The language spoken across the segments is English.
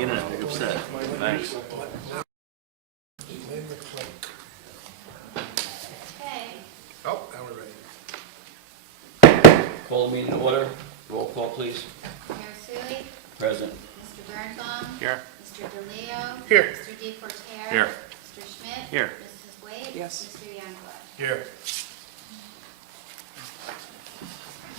the internet pick up set. Thanks. Okay. Oh, now we're ready. Call the meeting to order. Roll call, please. Mayor Sui, Present. Mr. Birnbaum. Here. Mr. DeLeo. Here. Mr. DePorter. Here. Mr. Schmidt. Here. Mrs. Wade. Yes. Mr. Youngblood. Here.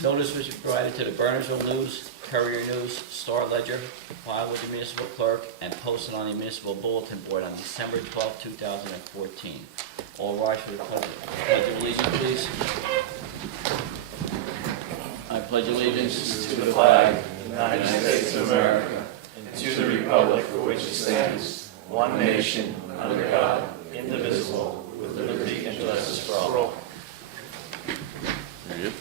Notice was provided to the Bernardsville News, Courier News, Star Ledger, filed with the municipal clerk, and posted on the municipal bulletin board on December 12, 2014. All rise for the pledge of allegiance, please. I pledge allegiance To the flag of the United States of America, and to the republic for which it stands, one nation, under God, indivisible, with liberty and justice for all. Very good.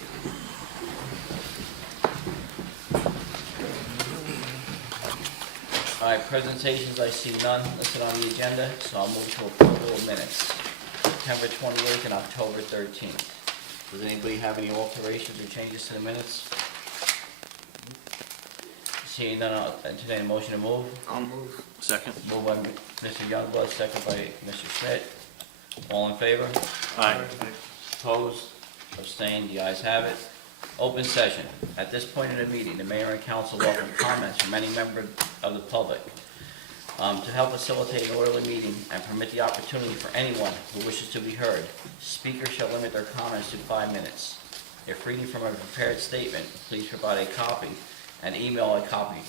All right, presentations, I see none listed on the agenda, so I'll move to approval of minutes. September 28th and October 13th. Does anybody have any alterations or changes to the minutes? Seeing none, I'll entertain a motion to move. I'll move. Second. Moved by Mr. Youngblood, second by Mr. Schmidt. All in favor? Aye. Opposed? Abstained? The ayes have it. Open session. At this point in the meeting, the mayor and council welcome comments from any member of the public. To help facilitate an orderly meeting and permit the opportunity for anyone who wishes to be heard, speakers shall limit their comments to 5 minutes. If reading from a prepared statement, please provide a copy and email a copy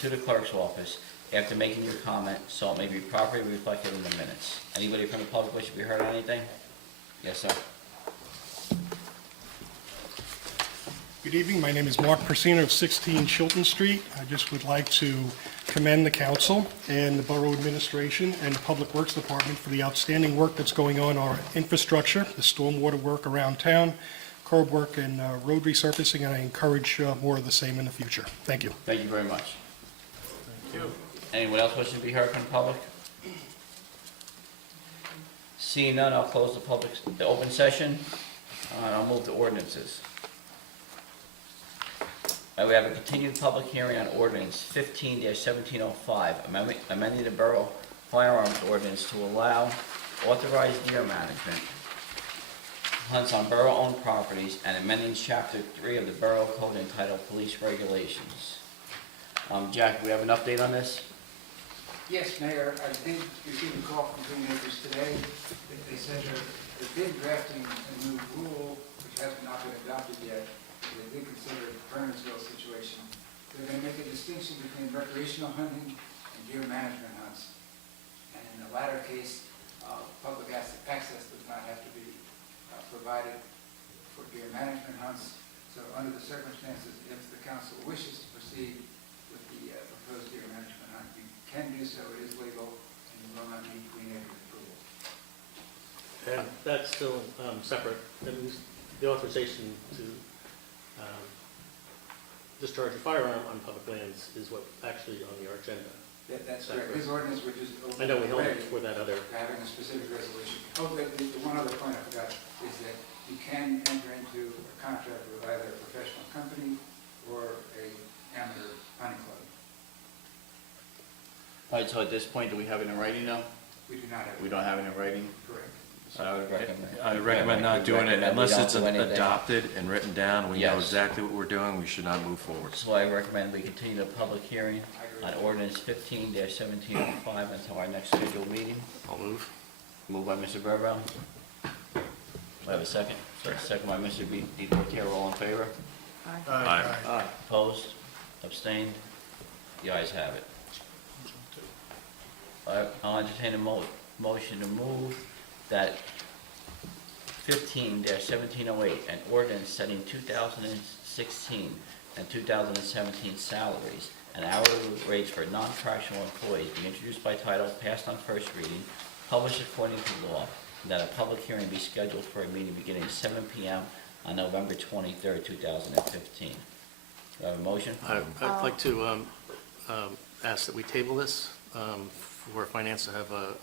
to the clerk's office after making your comment so it may be properly reflected in the minutes. Anybody from the public wish to be heard on anything? Yes, sir. Good evening. My name is Mark Persino of 16 Chilton Street. I just would like to commend the council and the borough administration and the Public Works Department for the outstanding work that's going on our infrastructure, the stormwater work around town, curb work, and road resurfacing, and I encourage more of the same in the future. Thank you. Thank you very much. Anyone else wishing to be heard from the public? Seeing none, I'll close the open session, and I'll move to ordinances. We have a continued public hearing on ordinance 15-1705, amending the Borough firearms ordinance to allow authorized deer management, hunts on borough-owned properties, and amending Chapter 3 of the Borough Code entitled Police Regulations. Jack, do we have an update on this? Yes, Mayor, I did receive a call from Green Acres today. They said they've been drafting a new rule, which has not been adopted yet. They did consider the Bernardsville situation. They're going to make a distinction between recreational hunting and deer management hunts. And in the latter case, public access does not have to be provided for deer management hunts. So under the circumstances, if the council wishes to proceed with the proposed deer management hunt, you can do so. It is legal and you will not need Green Acres approval. And that's still separate. At least the authorization to discharge a firearm on public lands is what actually on the agenda. That's correct. His ordinance would just. I know we held it for that other. Having a specific resolution. Oh, the one other point I forgot is that you can enter into a contract with either a professional company or a amateur hunting club. All right, so at this point, do we have it in writing now? We do not have. We don't have it in writing? Correct. So I would recommend. I recommend not doing it unless it's adopted and written down. We know Yes. exactly what we're doing. We should not move forward. So I recommend we continue the public hearing on ordinance 15-1705 until our next scheduled meeting. I'll move. Moved by Mr. Bernbaum. Do I have a second? Second by Mr. DePorter. All in favor? Aye. Opposed? Abstained? The ayes have it. I'll entertain a motion to move that 15-1708, an ordinance setting 2016 and 2017 salaries and hourly rates for non-fractional employees be introduced by title, passed on first reading, published according to law, and that a public hearing be scheduled for a meeting beginning at 7 p.m. on November 23rd, 2015. Do I have a motion? I'd like to ask that we table this for finance to have a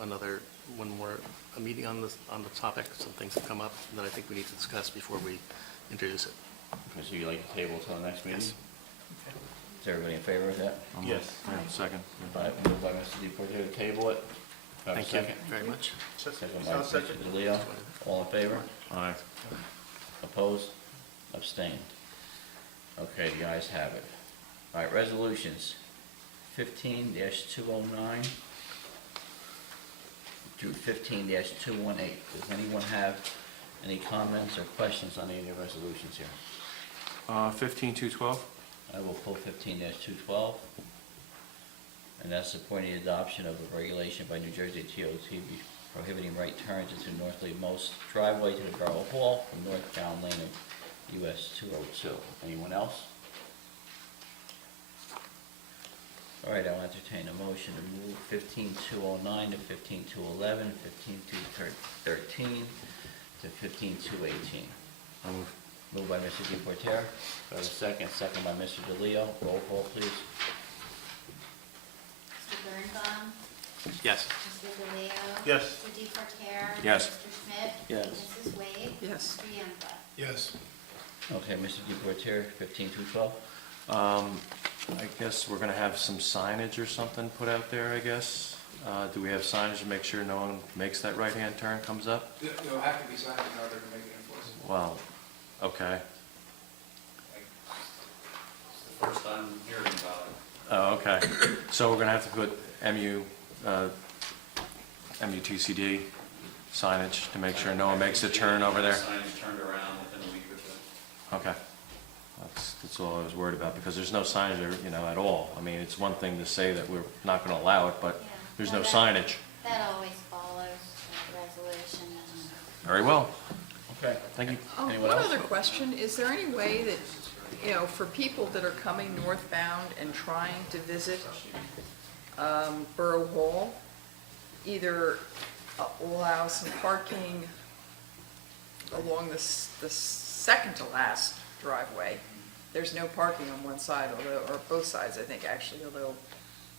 meeting on the topic. Some things have come up that I think we need to discuss before we introduce it. So you'd like to table until the next meeting? Yes. Is everybody in favor of that? Yes. Yeah, second. Moved by Mr. DePorter to table it. Do I have a Thank you second? very much. Second by Mr. DeLeo. All in favor? Aye. Opposed? Abstained? Okay, the ayes have it. All right, resolutions, 15-209 through 15-218. Does anyone have any comments or questions on any of the resolutions here? 15-212? I will pull 15-212, and that's supporting the adoption of a regulation by New Jersey TOT prohibiting right turns into northerly most driveway to the Borough Hall from northbound lane of US 202. Anyone else? All right, I'll entertain a motion to move 15-209 to 15-211, 15-213 to 15-218. I'll move. Moved by Mr. DePorter. Do I have a second? Second by Mr. DeLeo. Roll call, please. Mr. Birnbaum, Yes. Mr. DeLeo. Yes. Mr. DePorter. Yes. Mr. Schmidt. Yes. Mrs. Wade. Yes. Mr. Youngblood. Yes. Okay, Mr. DePorter, 15-212. I guess we're gonna have some signage or something put out there, I guess. Do we have signage to make sure no one makes that right-hand turn, comes up? There'll have to be signed in order to make it enforceable. Well, okay. It's the first time hearing about it. Oh, okay. So we're gonna have to put MUTCD signage to make sure no one makes a turn over there? Signs turned around within a week or two. Okay. That's all I was worried about, because there's no signage there, at all. I mean, it's one thing to say that we're not gonna allow it, but Yeah. there's Well, no that- signage. That always follows the resolution and Very well. Okay. Thank you. Anyone One else? other question, is there any way that, for people that are coming northbound and trying to visit Borough Hall, either allow some parking along the second to last driveway? There's no parking on one side, or both sides, I think, actually, although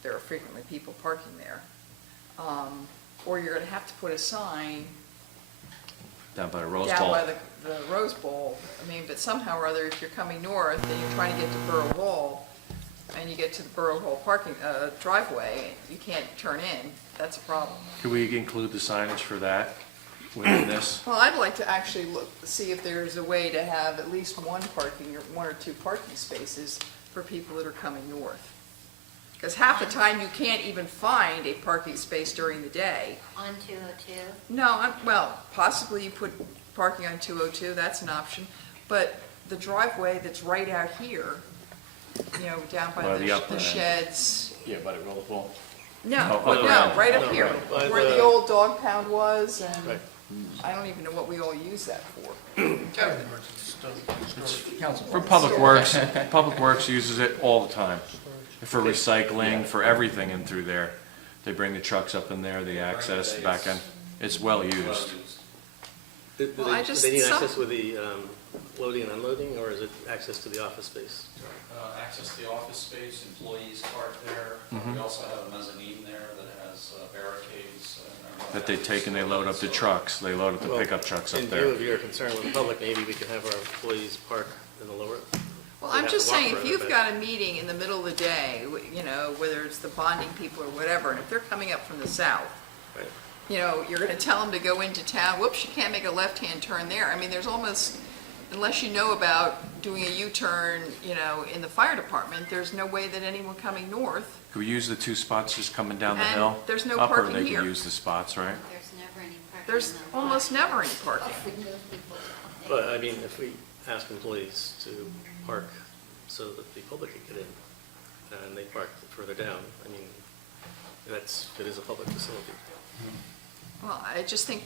there are frequently people parking there. Or you're gonna have to put a sign Down by the Rose down Bowl. by the Rose Bowl. I mean, but somehow or other, if you're coming north and you're trying to get to Borough Hall, and you get to the Borough Hall parking, driveway, you can't turn in, that's a problem. Could we include the signage for that within this? Well, I'd like to actually see if there's a way to have at least one or two parking spaces for people that are coming north. Because half the time, you can't even find a parking space during the day. on 202. No, well, possibly you put parking on 202, that's an option, but the driveway that's right out here, down by By the upper the end. sheds. Yeah, by the roll call. No, Oh, other no, end. right up No, here, right by where the the- old dog pound was, and Right. I don't even know what we all use that for. For Public Works, Public Works uses it all the time. For recycling, for everything in through there. They bring the trucks up in there, the access, the back end. It's well used. Do Well, I just- they need some- access with the loading and unloading, or is it access to the office space? Access to the office space, employees park there. We also have a mezzanine there that has barricades. That they take and they load up the trucks. They load up the Well, pickup trucks up In view there. of your concern with the public, maybe we could have our employees park in the lower. Well, They'd I'm have just to walk saying, if further, you've but- got a meeting in the middle of the day, whether it's the bonding people or whatever, and if they're coming up from the south, Right. you're gonna tell them to go into town, whoops, you can't make a left-hand turn there. I mean, there's almost, unless you know about doing a U-turn, in the fire department, there's no way that anyone coming north, Could we use the two spots just coming down the And hill? there's no Up, or parking they here. can use the spots, right? There's never any parking. there's on almost lot. never any parking. We move people down there. But, I mean, if we ask employees to park so that the public can get in, and they park further down, I mean, it is a public facility. Well, I just think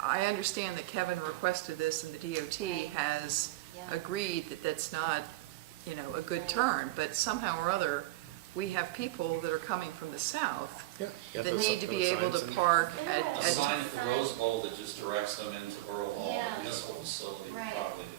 I understand that Kevin requested this and the DOT has Yeah. agreed that that's not, a good turn, but somehow or other, we have people that are coming from the south Yeah. that need to be able to park A at, sign at the Rose Bowl that just directs them into Borough Hall, Yeah. the municipal facility, would Right. probably do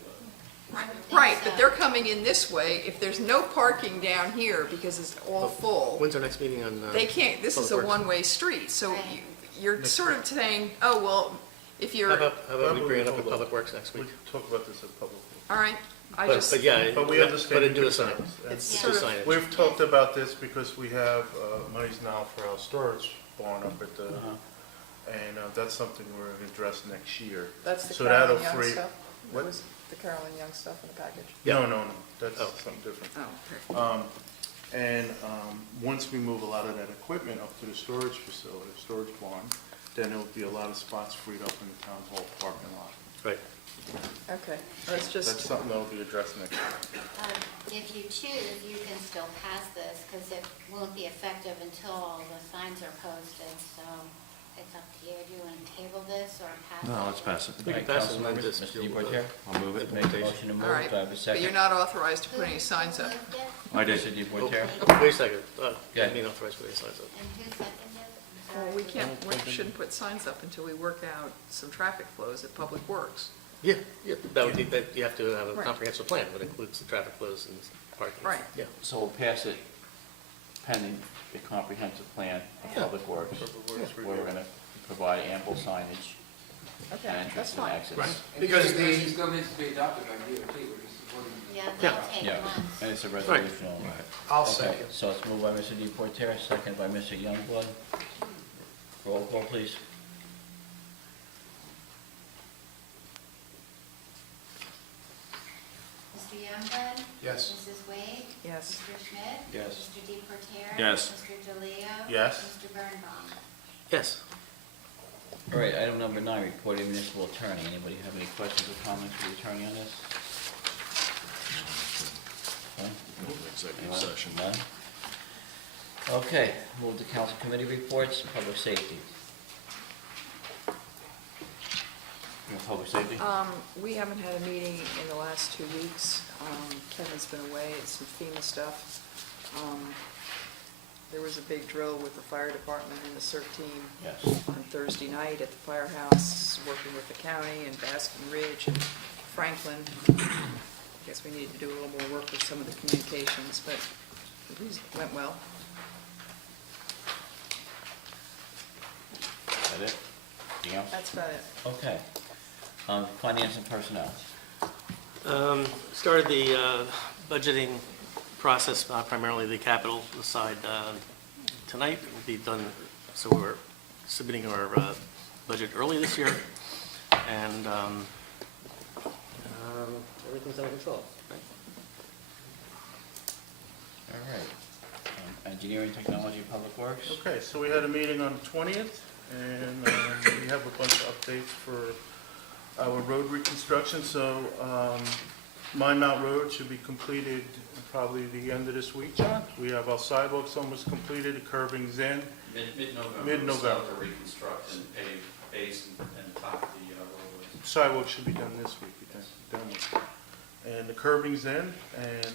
it. I would think right, so. but they're coming in this way. If there's no parking down here because it's all full, When's our next meeting on? they can't, this is a Public Works? one-way street. So Right. you're sort of saying, oh, well, if How you're, about we bring it up at Public Works next week? We talk about this at public. all right, I But just, yeah, But we but understand it do your a sign. concerns. it's Yeah. sort Do of, signage. We've talked about this because we have monies now for our storage barn up at the, and that's something we're going to address next year. that's the So that'll Carolyn Young free- stuff? What? What was the Carolyn Young stuff in the package? No, that's Oh. something different. Oh, okay. And once we move a lot of that equipment up to the storage facility, storage barn, then there'll be a lot of spots freed up in the town hall parking lot. Right. Okay, that's That's just, something that'll be addressed next year. If you choose, you can still pass this, because it won't be effective until all the signs are posted, so it's up to you. Do you want to table this or pass it? No, let's pass it. We can pass it and then Councilmembers, just Mr. deal with DePorter? I'll move it. Make a motion to move, all right, do I have a but second? you're not authorized to put any signs up. Who moved it? I did. Mr. Oh, DePorter? wait a second. Yeah. I mean, authorized for the signs up. And who seconded it? I'm Well, sorry. we shouldn't put signs up until we work out some traffic flows at Public Works. Yeah, that would be, that you have to have a Right. comprehensive plan that includes the traffic flows and parking. Right. Yeah. So we'll pass it pending a comprehensive plan of Yeah. Public Works, where we're gonna provide ample signage and Okay, that's entrance and fine. exits. Right. And Because this the- still needs to be adopted by DOT, we're just supporting. Yeah, Yeah. they'll take Yeah, months. and it's a resolution only. I'll Okay, second. so it's moved by Mr. DePorter, second by Mr. Youngblood. Roll call, please. Mr. Youngblood? Yes. Mrs. Wade? Yes. Mr. Schmidt? Yes. Mr. DePorter? Yes. Mr. DeLeo? Yes. Mr. Birnbaum? Yes. All right, item number 9, report of municipal attorney. Anybody have any questions or comments for the attorney on this? Okay. Executive Anyone? session. None? Okay, move to council committee reports, public safety. Public safety? We haven't had a meeting in the last 2 weeks. Kevin's been away, it's some FEMA stuff. There was a big drill with the fire department and the CERT team Yes. on Thursday night at the firehouse, working with the county and Baskin Ridge and Franklin. I guess we need to do a little more work with some of the communications, but it went well. Is that it? Anything else? That's about it. Okay. Finance and personnel. Started the budgeting process, primarily the capital side, tonight. It will be done, so we're submitting our budget early this year, and everything's under control, right? All right. Engineering, technology, public works. Okay, so we had a meeting on the 20th, and we have a bunch of updates for our road reconstruction. So Mine Mount Road should be completed probably the end of this week, John. We have our sidewalks almost completed, the curbing's in. Mid-November. Mid-November. We'll start to reconstruct and pave base and top the roadways. Sidewalks should be done this week, we think, done with it. And the curbing's in, and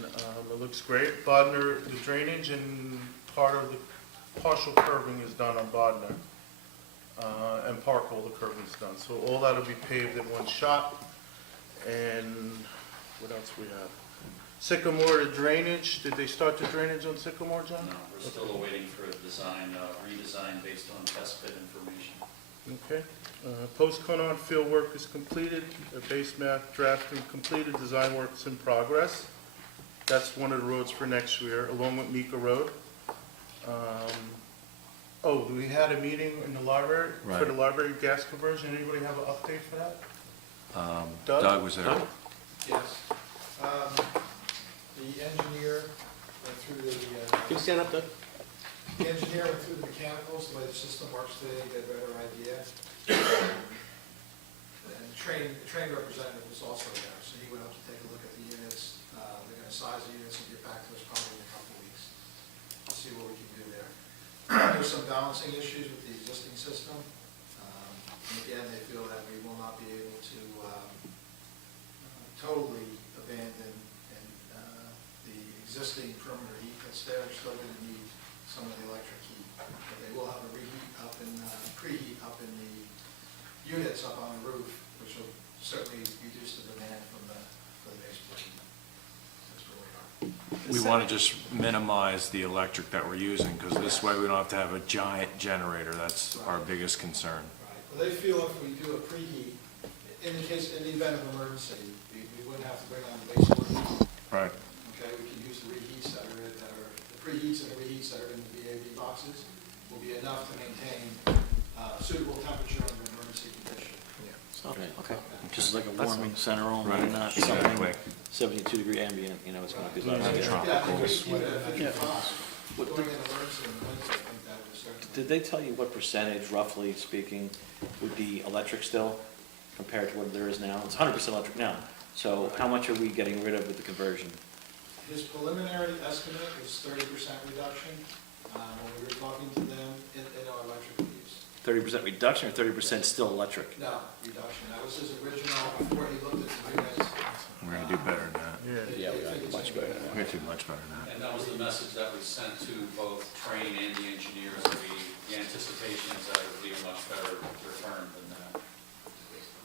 it looks great. Bodnar, the drainage and part of the partial curbing is done on Bodnar. And Park, all the curbing's done. So all that'll be paved in one shot. And what else we have? Sycamore, the drainage, did they start the drainage on Sycamore, John? No, we're still awaiting for a design, redesign based on test pit information. Okay. Post-Conon field work is completed, base map drafting completed, design work's in progress. That's one of the roads for next year, along with Mika Road. We had a meeting in the library for the Right. library gas conversion. Anybody have an update for that? Doug? Doug was there. Yes. The engineer went through Can you stand up, Doug? the engineer went through the mechanicals, the way the system works today, to get a better idea. And the train representative was also there, so he went up to take a look at the units. They're gonna size the units and get back to us probably in a couple of weeks, to see what we can do there. There's some balancing issues with the existing system. And again, they feel that we will not be able to totally abandon the existing perimeter heat that's there. We're still going to need some of the electric heat, but they will have a reheat up in, preheat up in the units up on the roof, which will certainly reduce the demand for the base plate. That's where we are. We want to just minimize the electric that we're using, because this way we don't have to have a giant generator. That's our biggest concern. Right. Well, they feel if we do a preheat, in the event of emergency, we will wouldn't have to bring on the baseboard heat. Right. Okay, we can use the reheats the preheats and the reheats that are in the VAV boxes will be enough to maintain suitable temperature under emergency condition. So, Right. okay. Just like a That's warming center only, Right. not Exactly. something 72-degree ambient, you know, it's gonna be Not like. tropical. Yeah, I think we keep it at 55. What- Going in emergency in the winter, I think that would certainly. Did they tell you what percentage, roughly speaking, would be electric still compared to what there is now? It's 100% electric now, so how much are we getting rid of with the conversion? His preliminary estimate was 30% reduction, when we were talking to them in our electric fees. 30% reduction or 30% still electric? No, reduction, that was his original, before he looked at the units. We're gonna do better than that. Yeah, we got much better than We're gonna do much better than that. And that was the message that we sent to both Train and the engineers, that the anticipation is that it would be a much better return than that.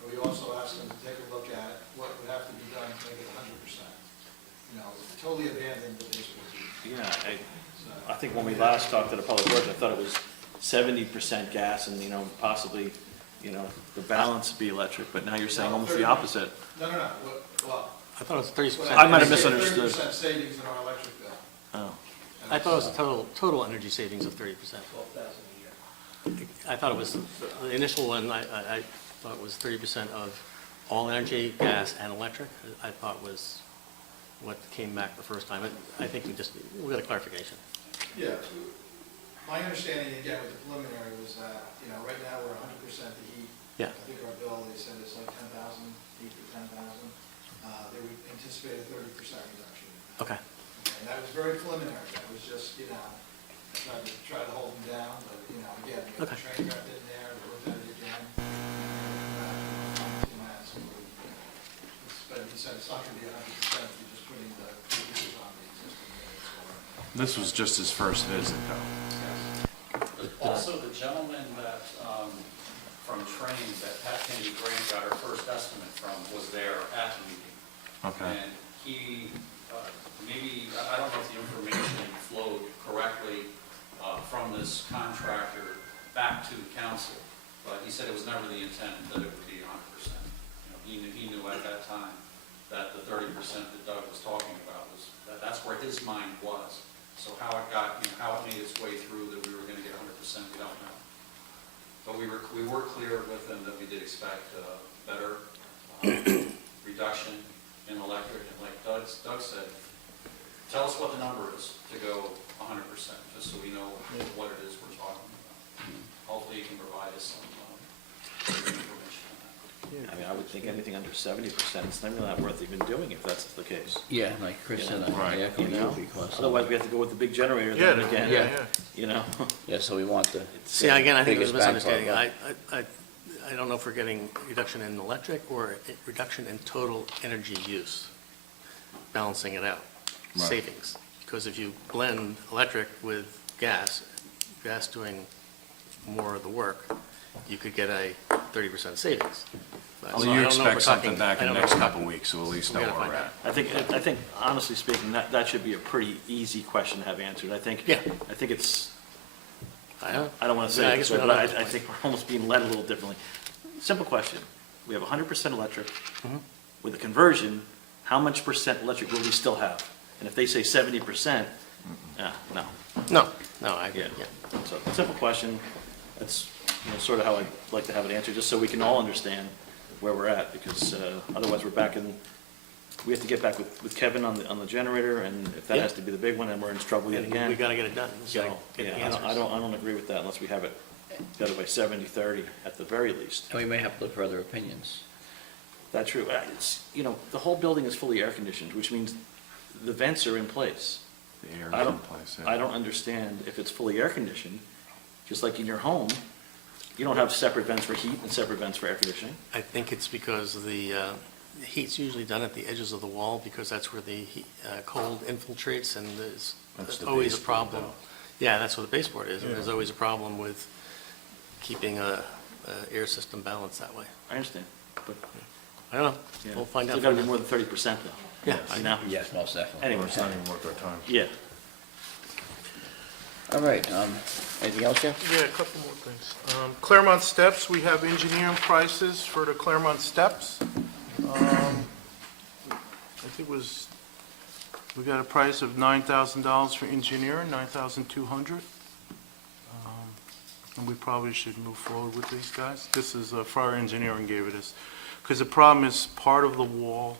We also asked them to take a look at what would have to be done to make it 100%. You know, totally abandon the baseboard heat. Yeah, I think when we last talked to the Public Works, I thought it was 70% gas and, you know, possibly, you know, the balance would be electric, but now you're saying almost the opposite. No, well. I thought it was 30%. I might have misunderstood. 30% savings in our electric bill. Oh, I thought it was a total energy savings of 30%. I thought it was, the initial one, I thought it was 30% of all energy, gas and electric. I thought was what came back the first time. I think we got a clarification. Yeah, my understanding, again, with the preliminary was that, you know, right now we're 100% the heat. Yeah. I think our bill, they said it's like 10,000, 8 to 10,000. They would anticipate a 30% reduction. Okay. And that was very preliminary, that was just, you know, I tried to hold them down, but, you know, again, we got the Okay. train wrecked in there, we looked at it again. But he said it's not gonna be 100%, you're just putting the preheaters on the existing units. This was just his first visit, though. Also, the gentleman that, from Train, that Pat Kennedy Grant got her first estimate from, was there at the meeting. Okay. And he, maybe, I don't know if the information flowed correctly from this contractor back to council, but he said it was never the intent that it would be 100%. You know, he knew at that time that the 30% that Doug was talking about was, that's where his mind was. So how it got, you know, how it made its way through that we were gonna get 100%, we don't know. But we were clear with them that we did expect better reduction in electric, and like Doug said, tell us what the number is to go 100%, just so we know what it is we're talking about. Hopefully you can provide us some information on that. I mean, I would think anything under 70%, it's not really not worth even doing if that's the case. Yeah, like Chris said, Right. I echo You you know, because. otherwise we have to go with the big generator Yeah, then again. yeah. You know, Yeah, so we want the. See, again, I think it was a biggest bang for our misunderstanding. I don't know if we're getting reduction in electric or a reduction in total energy use, balancing it out, Right. savings. Because if you blend electric with gas doing more of the work, you could get a 30% savings. So So I you don't know if we're expect something talking- back I in the don't know next if we're couple of weeks, so at least We know gotta where we're find at. I think honestly speaking, that should be a pretty easy question to have answered. I think it's, I don't. I don't want to say Yeah, I it guess this way, we but don't know. I think we're almost being led a little differently. Simple question. We have 100% electric. Mm-hmm. With the conversion, how much percent electric will we still have? And if they say 70%, no. No, Yeah. So, simple question. That's, you know, sort of how I'd like to have it answered, just so we can all understand where we're at, because otherwise we're back in, we have to get back with Kevin on the generator, and if that Yeah. has to be the big one, then we're in trouble yet again. We gotta get it done. We So, gotta get the yeah, answers. I don't agree with that unless we have it the other way, 70-30 at the very least. And we may have to look for other opinions. That's true. It's, you know, the whole building is fully air conditioned, which means the vents are in place. The air I is in don't, place, I yeah. don't understand if it's fully air conditioned, just like in your home, you don't have separate vents for heat and separate vents for air conditioning. I think it's because the heat's usually done at the edges of the wall, because that's where the cold infiltrates, and there's That's the always a baseboard, problem. though. Yeah, that's what the baseboard is, and there's always a problem with keeping a air system balanced that way. I understand, but, I don't know, yeah. we'll find out. Still gotta be more than 30% though. Yeah, You know? Yes, most definitely. Anyway, It's not even worth our time. yeah. All right, anything else, Jeff? Yeah, a couple more things. Claremont Steps, we have engineering prices for the Claremont Steps. think it was, we got a price of $9,000 for engineering, $9,200. And we probably should move forward with these guys. This is, Fire Engineering gave it us. Because the problem is, part of the wall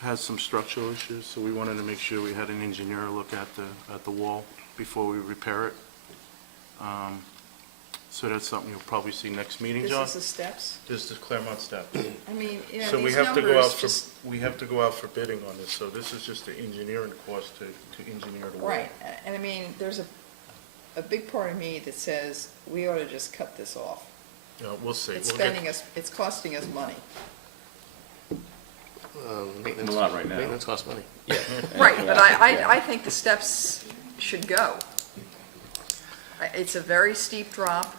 has some structural issues, so we wanted to make sure we had an engineer look at the wall before we repair it. So that's something you'll probably see next meeting, John. This is the steps? This is Claremont steps. I mean, you know, So we these have to go out numbers for, just, we have to go out for bidding on this, so this is just the engineering cost to engineer the wall. right, and I mean, there's a big part of me that says we ought to just cut this off. We'll see. It's We'll get- spending us, it's costing us money. Maintenance. A lot right now. Maintenance costs money. Right, but I think the steps should go. It's a very steep drop.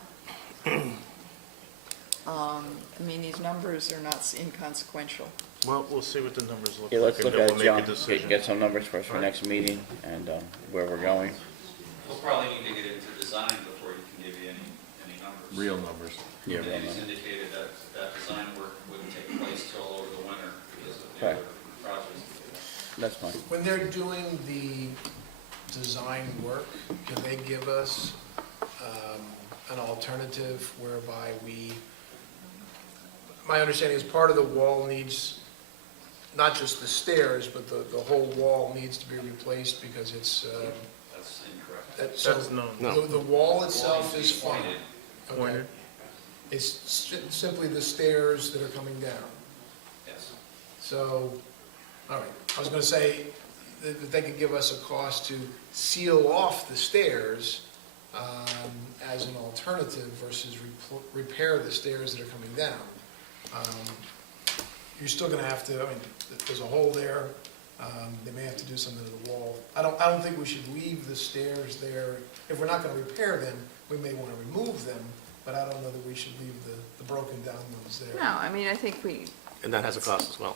I mean, these numbers are not inconsequential. Well, we'll see what the numbers look Yeah, like, let's and look then at we'll it, make John, a decision. get some numbers for us for next meeting and where we're going. We'll probably need to get into design before he can give you any numbers. Real numbers. Yeah, And real he's numbers. indicated that design work wouldn't take place till over the winter because of the Okay. other projects. That's fine. When they're doing the design work, can they give us an alternative whereby my understanding is part of the wall needs, not just the stairs, but the whole wall needs to be replaced because it's, That's incorrect. That's known. the wall itself is fine. Okay. Pointed. It's simply the stairs that are coming down. Yes. So, all right, I was gonna say that they could give us a cost to seal off the stairs as an alternative versus repair the stairs that are coming down. You're still gonna have to, I mean, there's a hole there, they may have to do something to the wall. I don't think we should leave the stairs there. If we're not gonna repair them, we may wanna remove them, but I don't know that we should leave the broken down ones there. No, I mean, I think we, And that has a cost as well.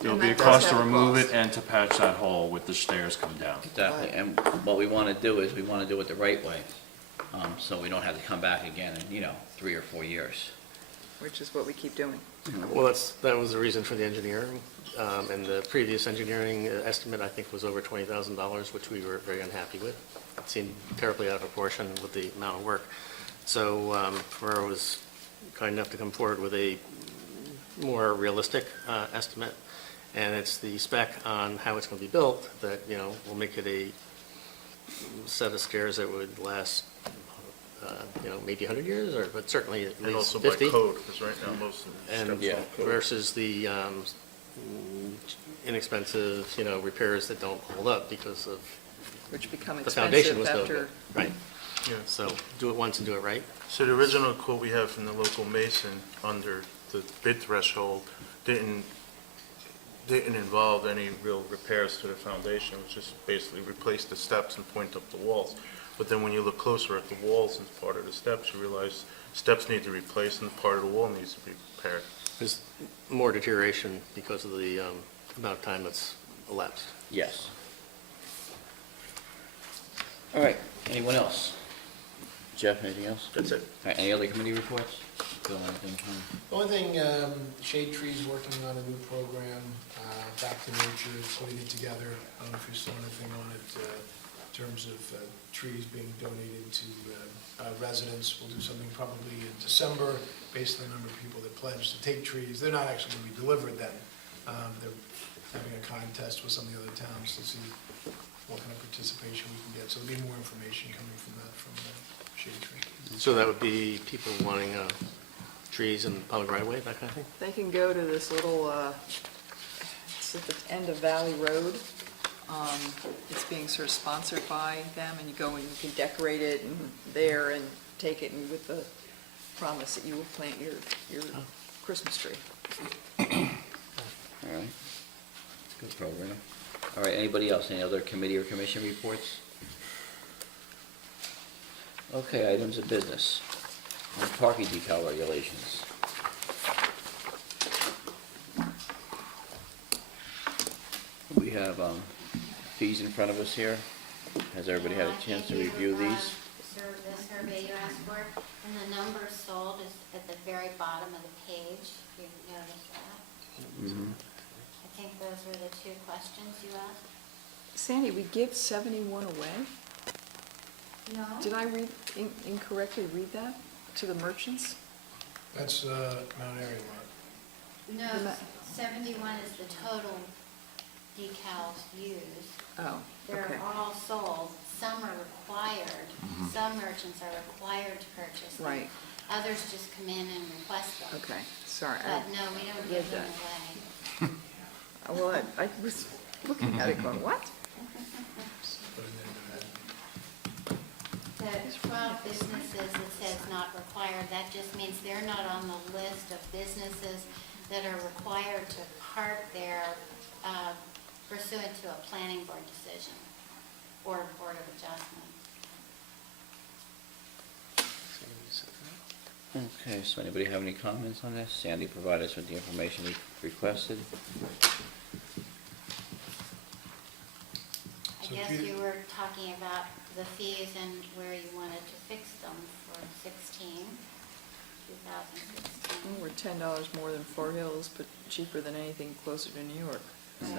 There'll And be a that does cost to have a remove cost. it and to patch that hole with the stairs come down. Exactly, and what we want to do is we want to do it the right way, so we don't have to come back again in, 3 or 4 years. which is what we keep doing. Well, that was the reason for the engineering, and the previous engineering estimate, I think, was over $20,000, which we were very unhappy with. It seemed terribly out of proportion with the amount of work. So Borough was kind enough to come forward with a more realistic estimate, and it's the spec on how it's going to be built that, will make it a set of stairs that would last, maybe 100 years, but certainly at And least also 50. by code, because right now most of the And steps Yeah. are code. versus the inexpensive, repairs that don't hold up because of Which become the foundation expensive was no after, good. Right, Yeah. so do it once and do it right. So the original quote we have from the local mason under the bid threshold didn't involve any real repairs to the foundation. It was just basically replace the steps and point up the walls. But then when you look closer at the walls as part of the steps, you realize steps need to be replaced and part of the wall needs to be repaired. There's more deterioration because of the amount of time that's elapsed. Yes. All right, anyone else? Jeff, anything else? That's it. All right, any other committee reports? Bill, anything? The only thing, Shade Tree's working on a new program, Back to Nature, putting it together. I don't know if you saw anything on it in terms of trees being donated to residents. We'll do something probably in December, based on the number of people that pledge to take trees. They're not actually going to be delivered then. They're having a contest with some of the other towns to see what kind of participation we can get. So there'll be more information coming from that, from Shade Tree. So that would be people wanting trees in public right of way, that kind of thing? they can go to this little, it's at the end of Valley Road. It's being sort of sponsored by them, and you go and you can decorate it and there and take it, and with the promise that you will plant your Christmas tree. All right. Good program. All right, anybody else? Any other committee or commission reports? Okay, items of business. Parking decal regulations. We have fees in front of us here. Has everybody had a chance to review these? The survey you asked for, and the number sold is at the very bottom of the page, if you notice that. Mhm. I think those were the two questions you asked. Sandy, we give 71 away? No? Did I read, incorrectly read that to the merchants? That's Mount Airy lot. No, The ma- 71 is the total decals used. Oh, They're okay. all sold. Some are required. Some merchants are required to purchase them. Right, Others just come in and request them. okay, sorry. But no, we don't read give them that. away. Well, I was looking at it going, what? The 12 businesses, it says not required, that just means they're not on the list of businesses that are required to park there pursuant to a planning board decision or board of adjustment. Okay, so anybody have any comments on this? Sandy provided us with the information we requested. I So guess Peter- you were talking about the fees and where you wanted to fix them for 2016. Well, we're $10 more than Far Hills, but cheaper than anything closer to New York, so.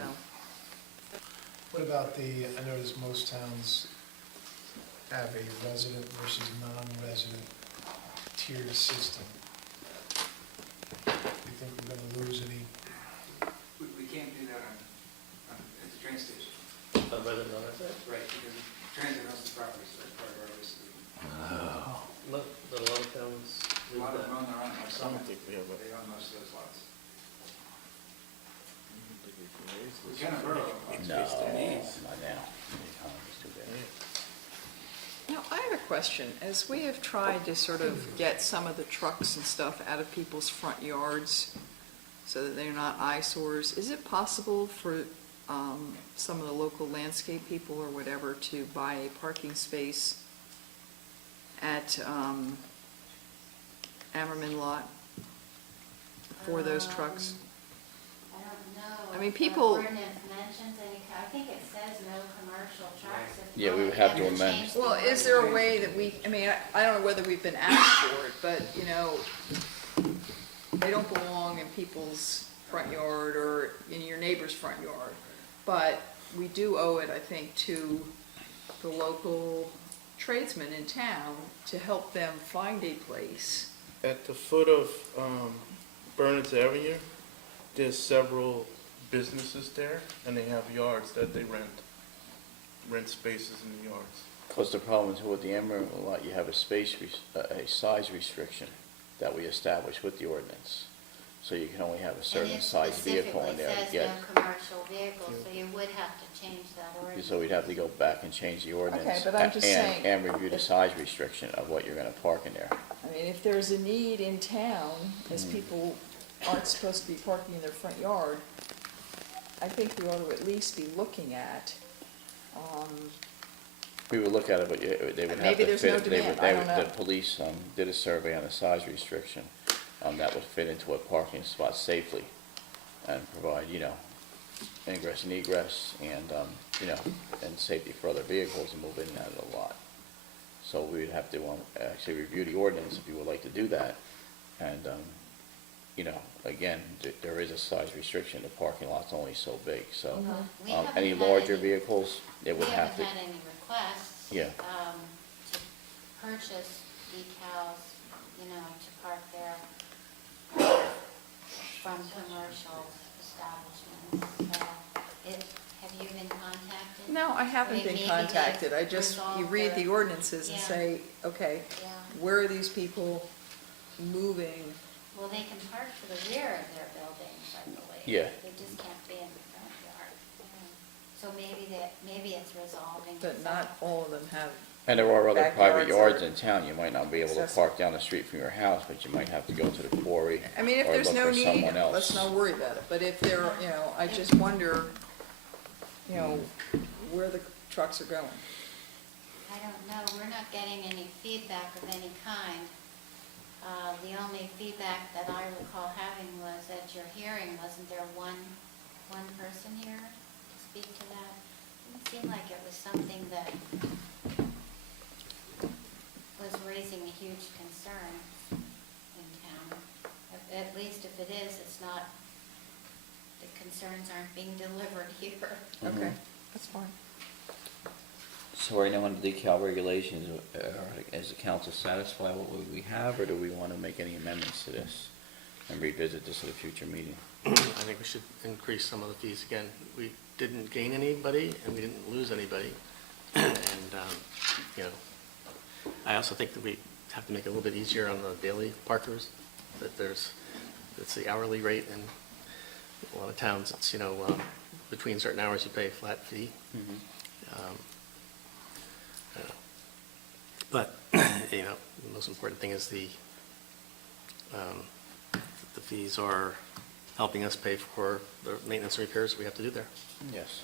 What about I notice most towns have a resident versus non-resident tiered system. Do you think we're gonna lose any? We can't do that at the train station. Rather than others. Right, because the transit owns the property, so that's part of our lease. A lot of towns A do lot of that. them own their own, like some, don't think we have a- they own most of those lots. We can in Borough. No, not now. It's too bad. Now, I have a question. As we have tried to sort of get some of the trucks and stuff out of people's front yards so that they're not eyesores, is it possible for some of the local landscape people or whatever to buy a parking space at Ammerman Lot for those trucks? I don't know. I mean, if people- The ordinance mentions any, I think it says no commercial trucks. If Yeah, we not, would have to then amend. change the Well, is there a ordinance. way that we, I mean, I don't know whether we've been asked for it, but, you know, they don't belong in people's front yard or in your neighbor's front yard. But we do owe it, I think, to the local tradesmen in town to help them find a place. At the foot of Bernards Avenue, there's several businesses there, and they have yards that they rent spaces in the yards. Because the problem is with the Emerald lot, you have a size restriction that we established with the ordinance. So you can only have a certain size vehicle in there And to it get. specifically says no commercial vehicle, so you would have to change that ordinance. So we'd have to go back and change the ordinance. Okay, but I'm just saying- And review the size restriction of what you're gonna park in there. I mean, if there's a need in town, as people aren't supposed to be parking in their front yard, I think we ought to at least be looking at, We would look at it, but they would have to fit. Maybe there's no they would- demand, they I would- don't know. The police did a survey on the size restriction that would fit into a parking spot safely and provide, ingress and egress and, and safety for other vehicles and move in and out of the lot. So we would have to actually review the ordinance if you would like to do that. And, again, there is a size restriction. The parking lot's only so big, so. We haven't Any had larger any- vehicles, it would have to. We haven't had any requests. Yeah. To purchase decals, to park there from commercial establishments. So, have you been contacted? no, I haven't Maybe been they've contacted. I just, you resolved read their- the ordinances and Yeah. say, okay, Yeah. where are these people moving? Well, they can park to the rear of their buildings, I believe. Yeah. They just can't be in the front yard. So maybe it's resolving. But not all of them have, And there are other private Backyards yards are in town, you might not be able to accessible. park down the street from your house, but you might have to go to the quarry I mean, if or there's look no for need, someone else. let's not worry about it. But if there, I just wonder, where the trucks are going. I don't know, we're not getting any feedback of any kind. The only feedback that I recall having was at your hearing, wasn't there one person here to speak to that? Didn't seem like it was something that was raising a huge concern in town. At least if it is, it's not the concern concerns aren't being delivered here. Okay, that's fine. So right now under decal regulations, is the council satisfied with what we have, or do we want to make any amendments to this and revisit this at a future meeting? I think we should increase some of the fees again. We didn't gain anybody and we didn't lose anybody. And, you know, I also think that we have to make it a little bit easier on the daily parkers, that it's the hourly rate, and a lot of towns, it's, you know, between certain hours you pay a flat fee. But, you know, the most important thing is the fees are helping us pay for the maintenance and repairs we have to do there. Yes.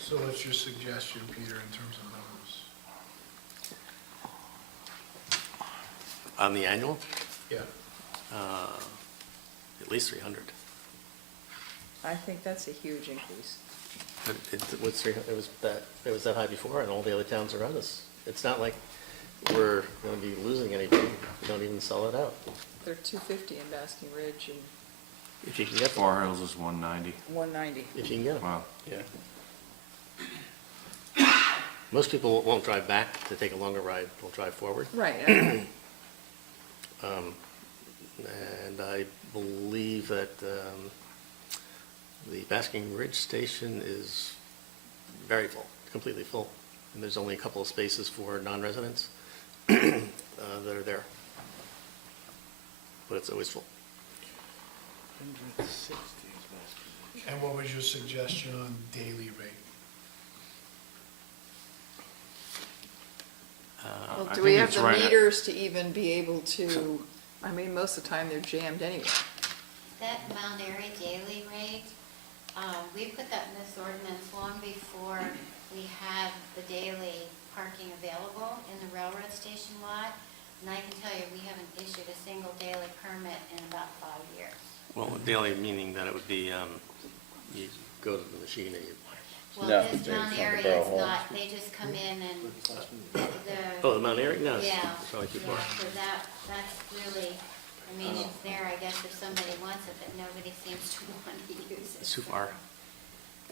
So what's your suggestion, Peter, in terms of numbers? On the annual, Yeah. at least 300. I think that's a huge increase. But it was that high before, and all the other towns around us. It's not like we're going to be losing anything. We don't even sell it out. They're 250 in Basking Ridge and If you can get them. Far Hills is 190. 190. If you can get them. Wow. Yeah. Most people won't drive back to take a longer ride. They'll drive forward. Right. And I believe that the Basking Ridge station is very full, completely full. And there's only a couple of spaces for non-residents that are there. But it's always full. And what was your suggestion on daily rate? Well, I do we think have it's the right at- meters to even be able to, I mean, most of the time they're jammed anyway. That Mount Airy daily rate, we put that in this ordinance long before we had the daily parking available in the railroad station lot. And I can tell you, we haven't issued a single daily permit in about 5 years. Well, daily meaning that it would be, you go to the machine and you, Well, No, this they're Mount from the Airy Borough is Hall. not, they just come in and the. oh, the Mount Airy? No, it's Yeah, probably too yeah, far. so that's really, I mean, it's there, I guess, if somebody wants it, but nobody seems to want to use It's it. too far.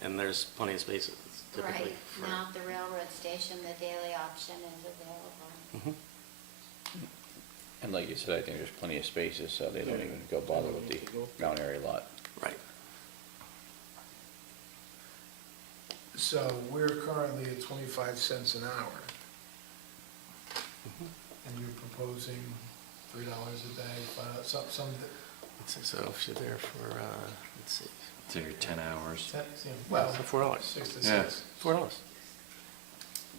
And there's plenty of spaces typically. Right, now at the railroad station, the daily option is available. And like you said, I think there's plenty of spaces, so they don't even go bother with the Mount Airy lot. Right. So we're currently at 25 cents an hour. And you're proposing $3 a day, some, Let's see, so if you're there for, let's see, It's every 10 hours. well, so $4. 6 to Yeah. 6. $4.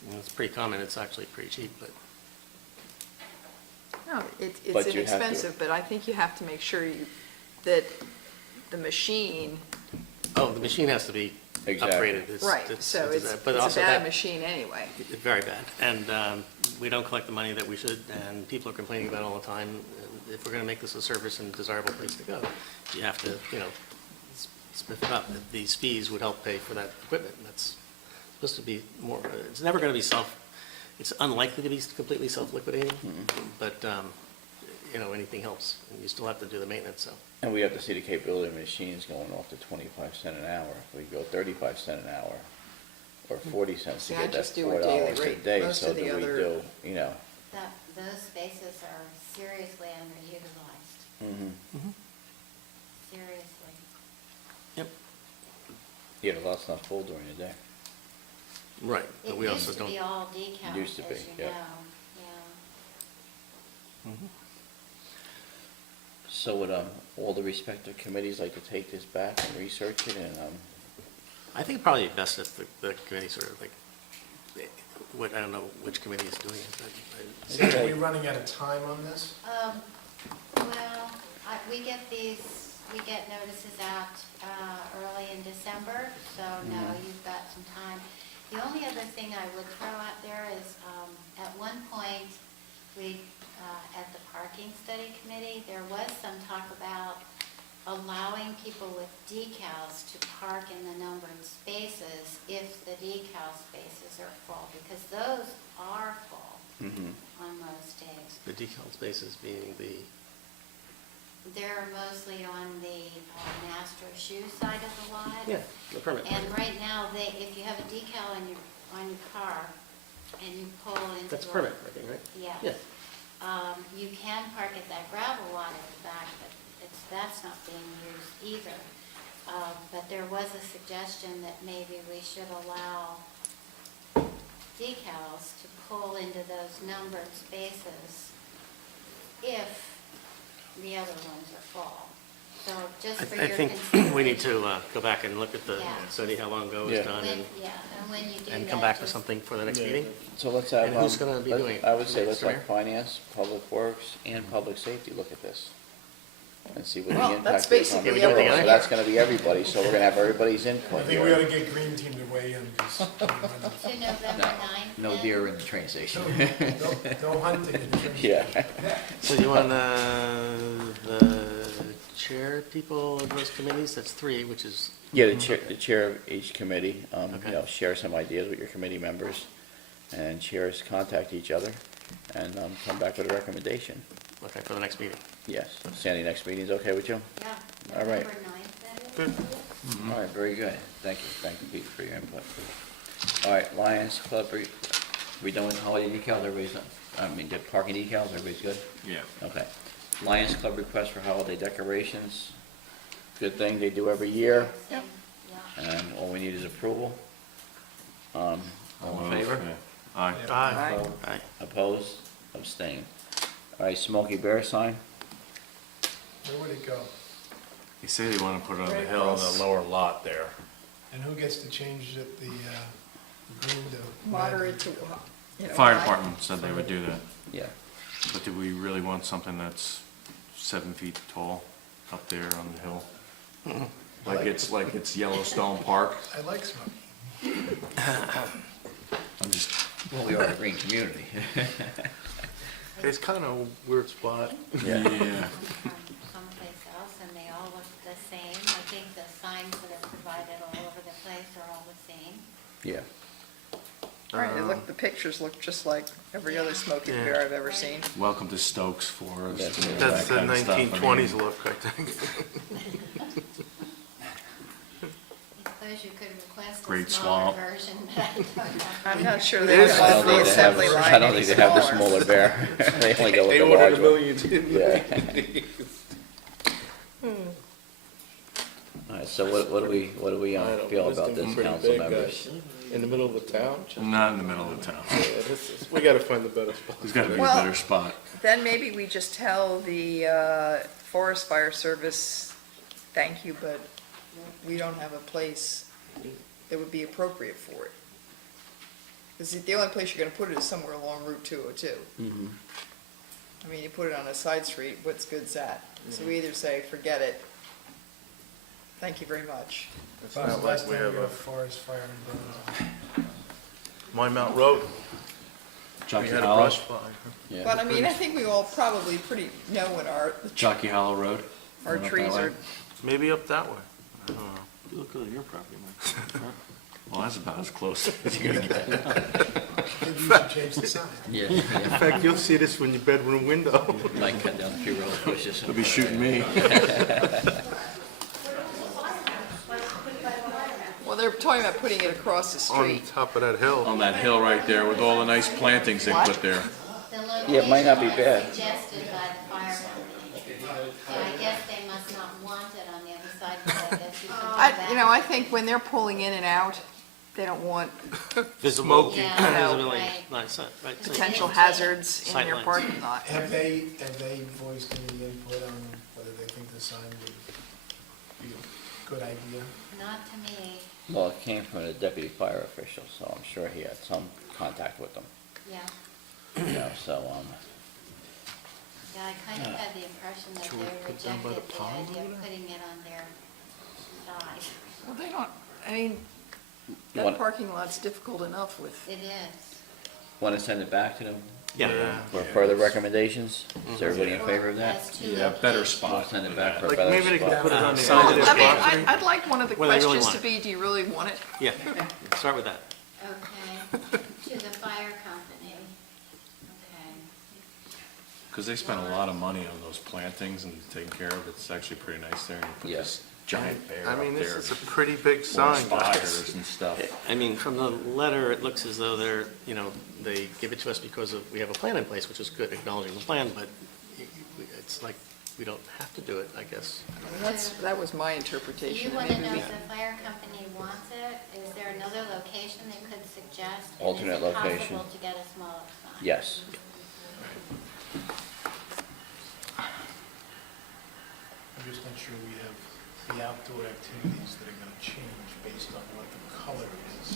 And it's pretty common, it's actually pretty cheap, but No, it's But you have to- inexpensive, but I think you have to make sure that the machine, oh, the machine has to be Exactly. upgraded. right, so it's but a also bad that- machine anyway. Very bad. And we don't collect the money that we should, and people are complaining about it all the time. And if we're going to make this a service and desirable place to go, you have to, you know, spiff it up. These fees would help pay for that equipment. And that's supposed to be more, it's never going to be it's unlikely to be completely self-liquidating, but, you know, anything helps. And you still have to do the maintenance, so. And we have to see the capability of machines going off to 25 cents an hour. If we go 35 cents an hour, or 40 cents to See, I get that just do a $4 daily a rate. day, Most so of do the we other- do, you know. Those spaces are seriously underutilized, seriously. Yep. Yeah, the lot's not full during the day. Right, but we also It don't. used to be all decals, Used to be, as you yeah. know, yeah. So would all the respective committees like to take this back and research it and, I think probably best if the committee sort of like, I don't know which committee is doing it, but Are we running out of time on this? Well, we get notices out early in December, so no, you've got some time. The only other thing I would throw out there is, at one point, at the parking study committee, there was some talk about allowing people with decals to park in the numbered spaces if the decal spaces are full, because those are full on most days. the decal spaces being the, they're mostly on the Mastro Shoe side of the lot. Yeah, the permit. And right now, if you have a decal on your car and you pull into the... That's permit, I think, right? Yes. Yeah. You can park at that gravel lot at the back, but that's not being used either. But there was a suggestion that maybe we should allow decals to pull into those numbered spaces if the other ones are full. So just for I your think consideration. we need to go back and look at the Yeah. study, how long ago it Yeah. was done, Yeah, and when you do that. and come back with just- something for the next meeting. So let's have, And who's gonna be doing it? I would say let's Mr. Mayor? have finance, public works, and public safety look at this. And see what Well, the that's impact is on the basically borough. everything. So that's gonna be everybody, so we're gonna have everybody's input I think we here. ought to get Green Team to weigh in, because To November 9th. No then? deer in the train station. no hunting in the train. Yeah. So you want the chair people of those committees? That's 3, which is, Yeah, the chair of each committee, Okay. share some ideas with your committee members, and chairs contact each other, and, come back with a recommendation. okay, for the next meeting. Yes. Sandy, next meeting's okay with you? Yeah, All right. November 9th, that is. All right, very good. Thank you, Pete, for your input. All right, Lions Club, we done with holiday decals, everybody's done? I mean, the parking decals, everybody's good? Yeah. Okay. Lions Club request for holiday decorations, good thing they do every year, Yeah. and all we need is approval. All in favor? Yeah. Aye. Aye. Aye. Opposed? Abstained. All right, Smoky Bear sign? Where would it go? He said he wanted to put it on the Right hill in across. the lower lot there. And who gets to change it, the green to? red? Moderate to, Fire high. department said they would do that, Yeah. but do we really want something that's 7 feet tall up there on the hill? Like it's Yellowstone Park? I like smoke. I'm just, Well, we are a green community. It's kind of a weird spot. yeah. From someplace else, and they all look the same. I think the signs that are provided all over the place are all the same. Yeah. Right, the pictures look just like every other Smoky Yeah. Bear I've ever seen. Welcome to Stokes Forest. That's and the that kind of stuff. I mean, 1920s look, I think. I suppose you could request Great a smaller swamp. version, but I don't know. I'm not sure It they is- have the assembly line I don't any think they have the smaller. smaller bear. They only go with They the ordered large a one. million, too. Yeah. All right, so what do we feel about this, council members? In the middle of the town? Not in the middle of the town. We gotta find the better spot. There's gotta be a Well- better spot. Then maybe we just tell the Forest Fire Service, thank you, but we don't have a place that would be appropriate for it. Because the only place you're gonna put it is somewhere along Route 202. Mhm. I mean, you put it on a side street, what's good's that? So we either say, forget it, thank you very much. It's When was not the like last we time have you had a a forest fire in Borough? Mine Mount Road. We Jockey had a Hollow, brush fire. Yeah. But I mean, I think we all probably pretty know when our Jockey Hollow Road. our Went up trees that way. are, Maybe up that way. I don't know. You look good at your property, Mike. Well, that's about as close as you're gonna get. Maybe you should change the sign. Yeah, In fact, you'll see this from your bedroom window. Mike cut down a few road bushes. They'll be shooting me. well, they're talking about putting it across the On street. top of that hill. On that hill right there with all the nice plantings they put there. The Yeah, it might not be location was bad. suggested by the fire company. So I guess they must not want it on the other side, but I guess you can do that. I think when they're pulling in and out, they don't want Visible, Yeah, visibility, right. right, so- right, so- potential hazards in your Sightlines. parking lot. Have they voiced any input on whether they think the sign would be a good idea? Not to me, Well, it came from a deputy fire official, so I'm sure he had some contact with them, yeah. so, Yeah, I kind of had the impression that Should we they put them by the rejected the pond idea over of putting it on their side. Well, they don't, I mean, What- that parking lot's difficult enough with, It is. want to send it back to them Yeah, for further recommendations? Is everybody in favor of that? As to Yeah, better location. spot. Send it back for a Like, better maybe they could spot. put it on the Sign side it of I up. their mean, property. I'd like one of the Where they really questions want to be, do you really want it? yeah, start with that. Okay, to the fire company. Okay. Because they spend a lot of money on those plantings and taking care of it. It's actually pretty nice there. And you put Yes. this giant bear I up mean, there. this is a pretty big sign, guys. Spires and stuff. I mean, from the letter, it looks as though they're, they give it to us because we have a plan in place, which is good, acknowledging the plan, but it's like, we don't have to do it, I guess. That was my Do interpretation. you want to Maybe know we- if the fire company wants it? Is there another location they could suggest? And Alternate location. Is it possible to get a smaller sign? Yes. I'm just not sure we have the outdoor activities that are gonna change based on what the color is.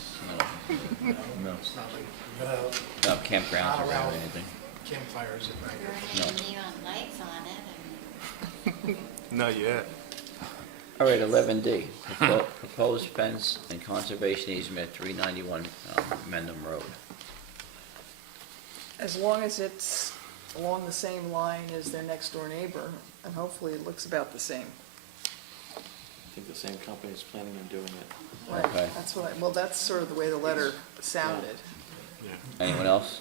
You know? No. It's not like we're gonna No campgrounds or anything. campfires at night. Burning neon lights on it. Not yet. All right, 11D, proposed fence and conservation easement at 391 Mendham Road. As long as it's along the same line as their next door neighbor, and hopefully it looks about the same. I think the same company is planning on doing it. Right, Okay. that's what well, that's sort of the way the letter sounded. Anyone else?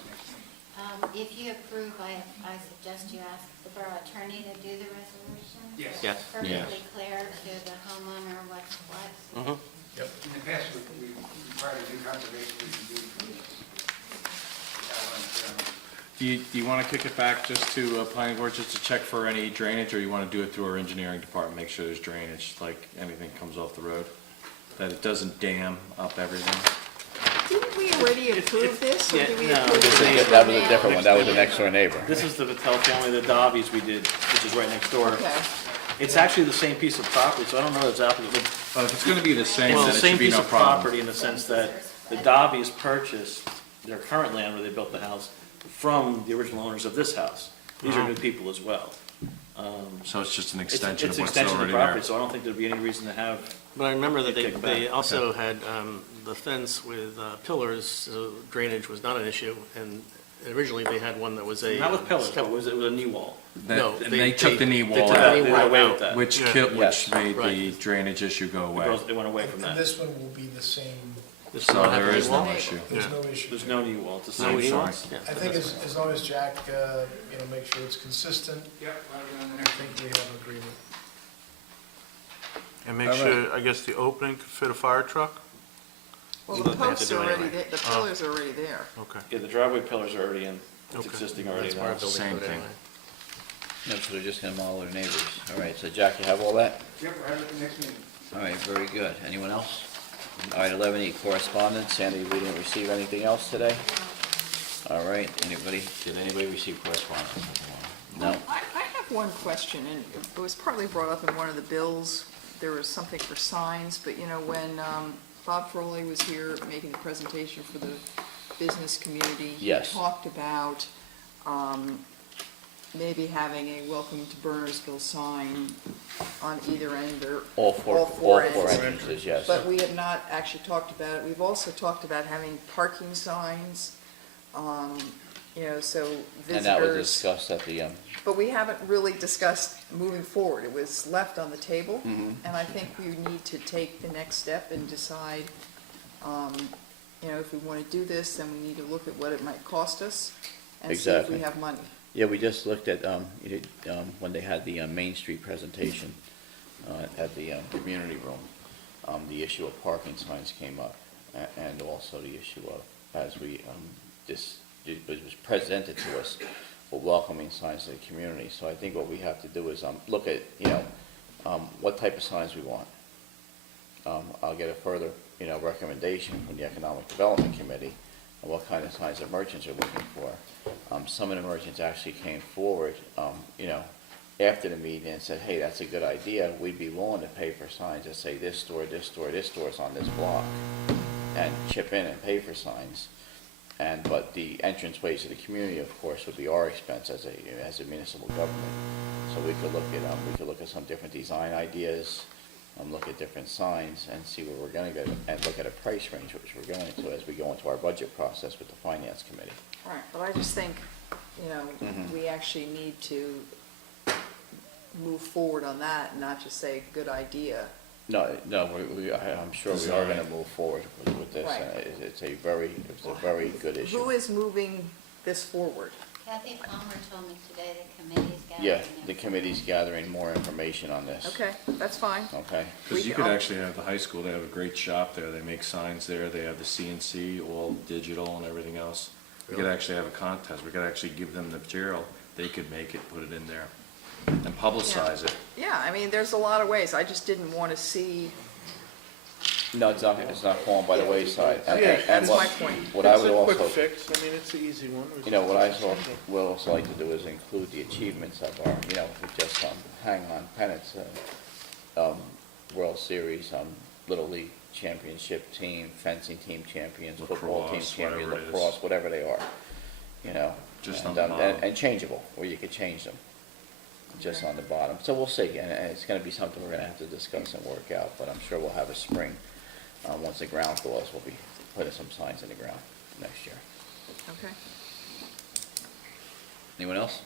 If you approve, I suggest you ask the borough attorney to do the resolution. Yes. Yes. Perfectly clear to the homeowner what's what. Mhm. In the past, we required to do conservation, we can do. Do you want to kick it back just to planning board, just to check for any drainage, or you want to do it through our engineering department, make sure there's drainage, like anything comes off the road? That it doesn't dam up everything? Didn't we already approve this, or did we no, approve it's it? That was a different one, that was the next door neighbor. This is the Patel family, the Davies we did, which is right next door. Okay, It's actually the same piece of property, so I don't know if it's applicable. But if it's going to be the same, Well, then the it same should be piece no of problem. property in the sense that the Davies purchased their current land where they built the house from the original owners of this house. These are new people as well. So it's just an It's extension of it's what's extension of already the property, there. so I don't think there'd be any reason to have, But I remember that Kick it they back. also had the fence with pillars, so drainage was not an issue, and originally they had one that was a. not with pillars, but it was a knee wall. No, And they took the knee they wall took the out, knee They wall went away out. with that. which Yes. made the Right. drainage issue go away. They went away from And that. this one will be the same, This So will have there a is knee no wall. issue. there's no issue. There's there. no knee wall, it's the No same knee wall? size. Yeah, I think that's as long as Jack, make sure it's consistent, Yep, rather than the I next think we have agreement. And make All right. sure, I guess the opening could fit a fire truck? well, You the don't have to posts do are it already anyway. there, the pillars are already there. Okay. Yeah, the driveway pillars are already in, it's Okay. existing already That's in part the of house. building Same code thing. anyway. No, so they're just gonna model their neighbors. All right, so Jack, you have all that? Yep, right at the next meeting. All right, very good. Anyone else? All right, 11E, correspondence. Sandy, we didn't receive anything else today? All right, did anybody receive correspondence? No? I have one question, and it was partly brought up in one of the bills. There was something for signs, but when Bob Froley was here making the presentation for the business community, Yes. he talked about maybe having a welcome to Bernardsville sign on either end or All four All four entrances, yes. but we have not actually talked about it. We've also talked about having parking signs, so And that was visitors. discussed at the, But we haven't really discussed moving forward. It was left on the table. Mhm. And I think we need to take the next step and decide, if we want to do this, then we need to look at what it might cost us and see if Exactly. we have money. yeah, we just looked at, when they had the Main Street presentation at the community room, the issue of parking signs came up, and also the issue of, as we, it was presented to us, for welcoming signs to the community. So I think what we have to do is look at, what type of signs we want. I'll get a further, recommendation from the Economic Development Committee on what kind of signs the merchants are looking for. Some of the merchants actually came forward, after the meeting and said, hey, that's a good idea. We'd be willing to pay for signs that say this store, this store, this store's on this block, and chip in and pay for signs. But the entranceways to the community, of course, would be our expense as a municipal government. So we could look at some different design ideas, look at different signs and see where we're gonna go, and look at a price range, which we're going to as we go into our budget process with the finance committee. Right, but I just think, Mhm. we actually need to move forward on that and not just say, good idea. No, I'm sure we are gonna move forward with this. Right. It's a very good issue. Who is moving this forward? Kathy Palmer told me today the committee's gathering. Yeah, the committee's gathering more information on this. Okay, that's fine. Okay? Because you could actually have the high school, they have a great shop there, they make signs there, they have the CNC, all digital and everything else. We could actually have a contest, we could actually give them the material, they could make it, put it in there, and publicize it. Yeah, I mean, there's a lot of ways. I just didn't want to see, No, it's not falling by the wayside. And- Yeah, and that's what- my point. What I would It's a quick also, fix, I mean, it's an easy one. you know, what I would also like to do is include the achievements of our, you know, with just hang on pennants, World Series, Little League championship team, fencing team champions, football team Lacrosse, champions, whatever it is. lacrosse, whatever they are, you know? Just and, on the bottom. And changeable, where you could change them, just on the bottom. So we'll see, and it's gonna be something we're gonna have to discuss and work out, but I'm sure we'll have a spring. Once the ground thaws, we'll be putting some signs in the ground next year. okay. Anyone else?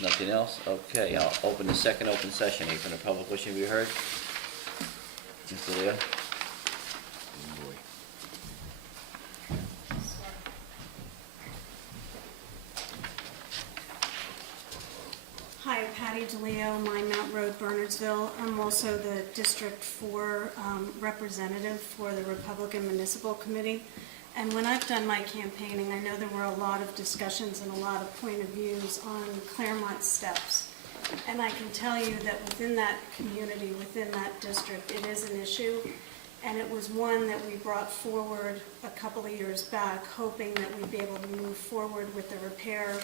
Nothing else? Okay, I'll open the second open session. Any from the public wishing to be heard? Mr. Leo? Hi, Patty DeLeo, Mine Mount Road, Bernardsville. I'm also the District 4 representative for the Republican Municipal Committee. And when I've done my campaigning, I know there were a lot of discussions and a lot of point of views on Claremont steps. And I can tell you that within that community, within that district, it is an issue. And it was one that we brought forward a couple of years back, hoping that we'd be able to move forward with the repair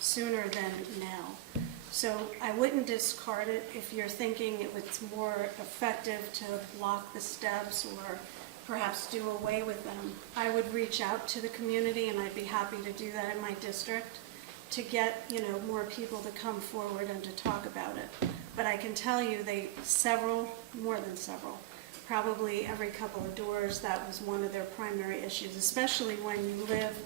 sooner than now. So I wouldn't discard it if you're thinking it was more effective to block the steps or perhaps do away with them. I would reach out to the community, and I'd be happy to do that in my district, to get, more people to come forward and to talk about it. But I can tell you more than several, probably every couple of doors, that was one of their primary issues, especially when you live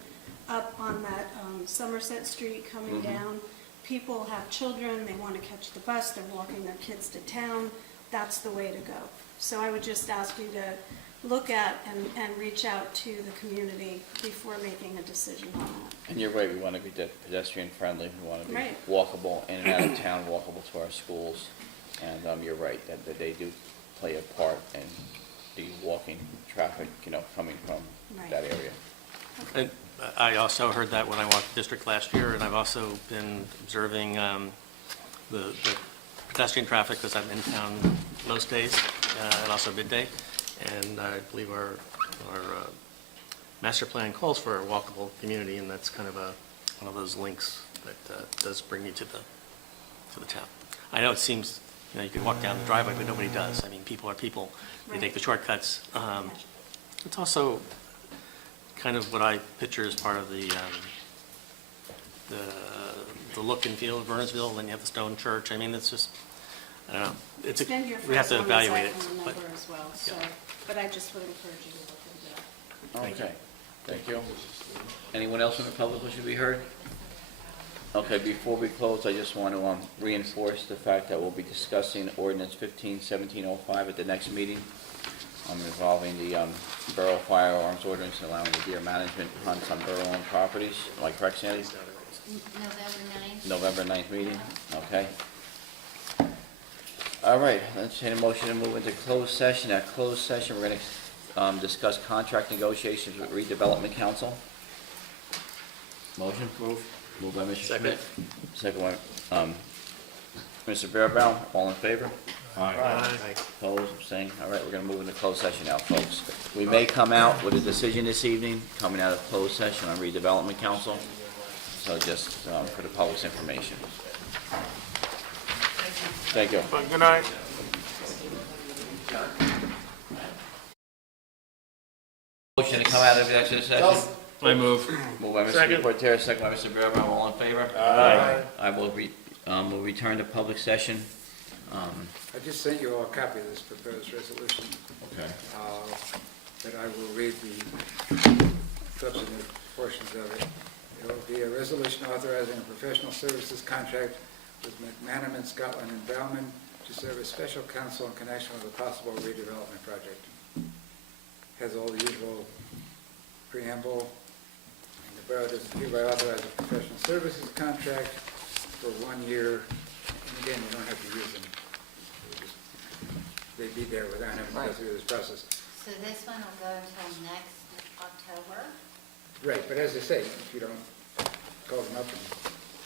up on that Somerset Street coming down. People have children, they want to catch the bus, they're walking their kids to town. That's the way to go. So I would just ask you to look at and reach out to the community before making a decision on that. And you're right, we want to be pedestrian friendly, we want to be Right. walkable in and out of town, walkable to our schools. And you're right, that they do play a part in the walking traffic, coming from Right. that area. And I also heard that when I walked the district last year, and I've also been observing the pedestrian traffic because I'm in town most days, and also midday. And I believe our master plan calls for a walkable community, and that's kind of one of those links that does bring you to the town. I know it seems, you could walk down the driveway, but nobody does. I mean, people are people. They take the shortcuts. It's also kind of what I picture as part of the look and feel of Bernardsville, and then you have the stone church. I mean, it's just, I don't know. It's been your We have first to one evaluate aside it. from the but- number as well, so, but I just would encourage you to look into that. Thank you. Okay, thank you. Anyone else from the public wishing to be heard? Okay, before we close, I just want to reinforce the fact that we'll be discussing ordinance 151705 at the next meeting, involving the Borough firearms ordinance and allowing the deer management hunts on borough-owned properties. Am I correct, Sandy? November 9th. November 9th meeting, okay. All right, let's take a motion to move into closed session. At closed session, we're going to discuss contract negotiations with redevelopment council. Motion? Moved by Mr. Schmidt. Second by Mr. Bearbaum. All in favor? Opposed, abstained? All right, we're going to move into closed session now, folks. We may come out with a decision this evening, coming out of closed session on redevelopment council. So just for the public's information. Thank you. Good night. Motion to come out of executive session. I move. Moved by Mr. Porter, second by Mr. Bearbaum. All in favor? I will return to public session. I just sent you all a copy of this proposed resolution, Okay. but I will read the substantive portions of it. It will be a resolution authorizing a professional services contract with McManaman, Scotland and Bauman to serve as special counsel in connection with a possible redevelopment project. Has all the usual preamble and the the borough does hereby authorize a professional services contract for 1 year. And again, you don't have to use them. They'd be there without having to go Right. through this process. So this one will go until next October? Right, but as I say, if you don't call them up and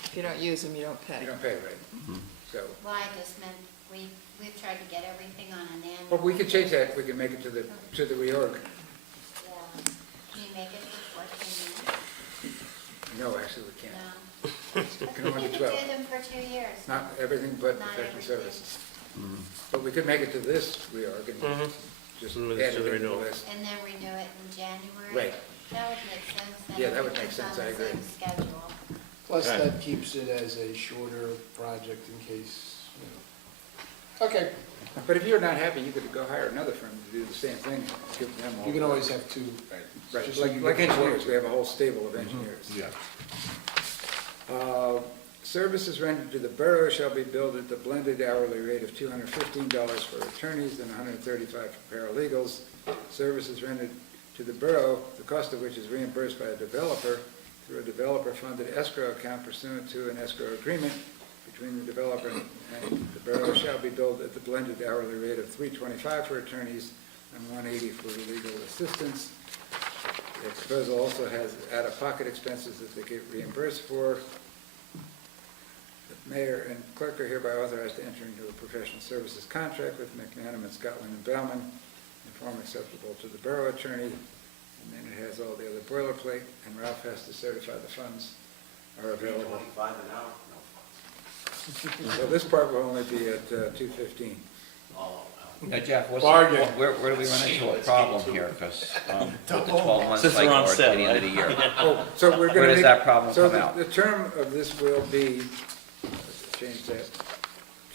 If you don't use them, you don't pay. you don't pay, right? So, Well, I just meant, we've tried to get everything on an annual. but we can change that, we can make it to the reorg. Yeah. Can you make it for 14 months? No, actually, we can't. No. It can only You be could 12. do them for 2 years. Not everything but Not professional everything. services. But we could make it to this reorg and just Mm, add let's do it the in the renewal. list. And then renew it in January? Right. That would make sense, then Yeah, that would make everything's sense, I agree. on the same schedule. Plus, that keeps it as a shorter project in case, you know. Okay, But if you're not happy, you could go hire another firm to do the same thing, give them all. you can always have two. Right, just so you like get- engineers, we have a whole stable of engineers. Yeah. Services rendered to the borough shall be billed at the blended hourly rate of $215 for attorneys and $135 for paralegals. Services rendered to the borough, the cost of which is reimbursed by a developer through a developer-funded escrow account pursuant to an escrow agreement between the developer and the borough, shall be billed at the blended hourly rate of $325 for attorneys and $180 for legal assistance. The proposal also has out-of-pocket expenses that they get reimbursed for. The mayor and clerk are hereby authorized to enter into a professional services contract with McManaman, Scotland, and Bauman in form acceptable to the borough attorney. And then it has all the other boilerplate, and Ralph has to certify the funds are available. So this part will only be at $215. Now, Jeff, Bargain. where do we run into a problem here? Because with the 12 months Since like we're on or at set, the end of the year. Oh, so we're gonna Where does make- that problem so come out? the term of this will be, let's change that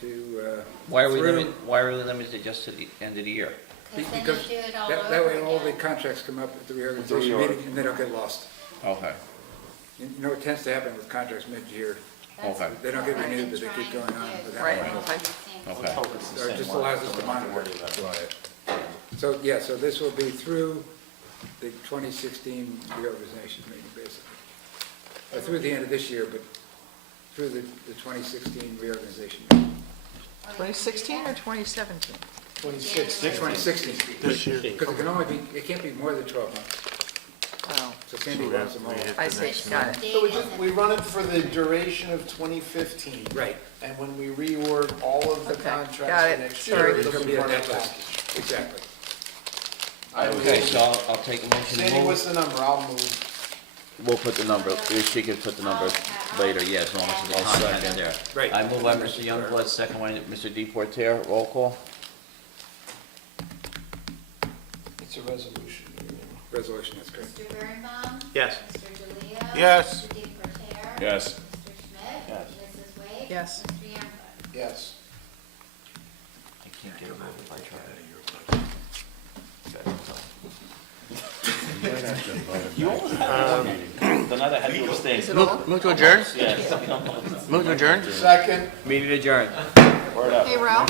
to, Why are we through- limited just to the end of the year? Because then because you do it all that over way all the again. contracts come up at the reorganization meeting and they don't get lost. Okay, You know what tends to happen with contracts mid-year, That's Okay. they don't get what I've renewed, been but they keep trying going on to do. without. Right. okay. Or it just allows us to monitor it. So, yeah, so this will be through the 2016 reorganization meeting, basically. Or through the end of this year, but through the 2016 reorganization meeting. 2016 or 2017? 26. 2016. This year. Because it can only be, it can't be more than 12 months. Oh, So Sandy wants them all. I see, got it. So we run it for the duration of 2015. Right, And when we reorg all of the Okay, contracts got it. for next Sorry. year, It's it'll gonna be be a part of net the list. package. exactly. I Okay, will- so I'll take a motion to Sandy, what's move. the number? I'll move. We'll put the number, she can put the number later, yeah, as long as it's on content there. Right. I move by Mr. Youngblood, second by Mr. Deportaire, roll call. It's a resolution. Resolution, that's correct. Mr. Birnbaum? Yes. Mr. DeLeo? Yes. Mr. DePorter? Yes. Mr. Schmidt? Yes. Mrs. Wade? Yes. Mr. Youngblood? Yes. I can't get a vote if I try. You almost had one. The night I had you abstain. Is it all? Move to adjourn? Yes. Move to adjourn? Second. Meeting adjourned. Word up. Hey, Ralph?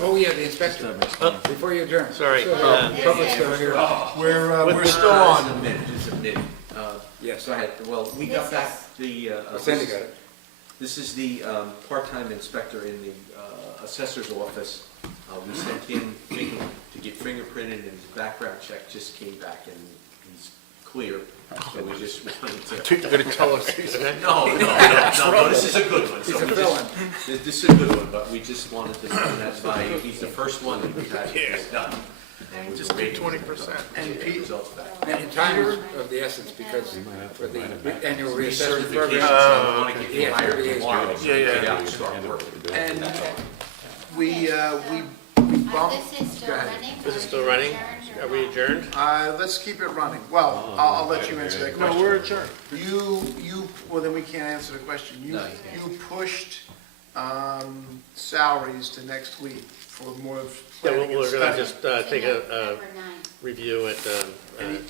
Oh, yeah, the inspector, before you adjourn. Sorry, Public's still here. We're still on. Yes, Go ahead. Well, we got This back the, Sandy got it. this is the part-time inspector in the assessor's office. We sent him to get fingerprinted, and his background check just came back, and he's clear. So we just wanted to... You're going to tell us, okay? No, this is a good one. He's So a we felon. just- This is a good one, but we just wanted to run that by you. He's the first one that we've had this done. And we were waiting 20%. to get the results back. And time is of the essence, because for the annual reassessment Recertification, program. so we want to get you Yeah, hired 38 tomorrow, so you Yeah, get yeah. out and start working. And we bumped, This is still Go ahead. running? Is it or still you running? adjourned or Are we what? adjourned? let's keep it running. Well, I'll let you answer that question. No, we're adjourned. Well, then we can't answer the question. No, You pushed salaries to next week for more Yeah, planning and we're going to study. just take a November 9th. review at,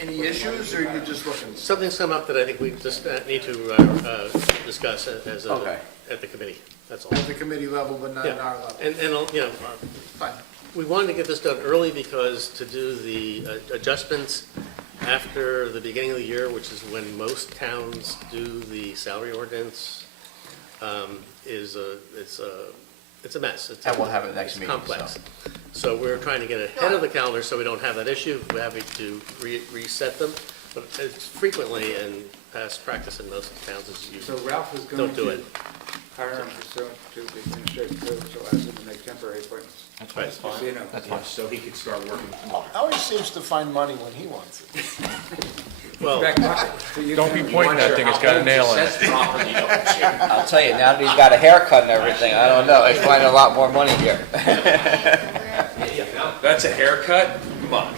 Any issues, or you just looking? something's come up that I think we just need to discuss as a, Okay. at the committee, that's all. At the committee level, but not at Yeah. our level? And, you know, Fine. we wanted to get this done early because to do the adjustments after the beginning of the year, which is when most towns do the salary ordinance, it's a mess. And we'll have it next It's meeting, complex. So we're trying to get ahead of the calendar so we don't have that issue. We're having to reset them. But it's frequently, and past practice in most towns is you So Ralph is going don't do to it. hire him pursuant to the administrative code, so allows him to make temporary appointments. That's Right. fine. So you know. That's Yeah, fine. so he could start working tomorrow. Always seems to find money when he wants it. Well, Back pocket. So you Don't be can- pointing that thing, it's got a nail in it. I'll tell you, now that he's got a haircut and everything, I don't know, he's finding a lot more money here. We're- That's a haircut? Come on.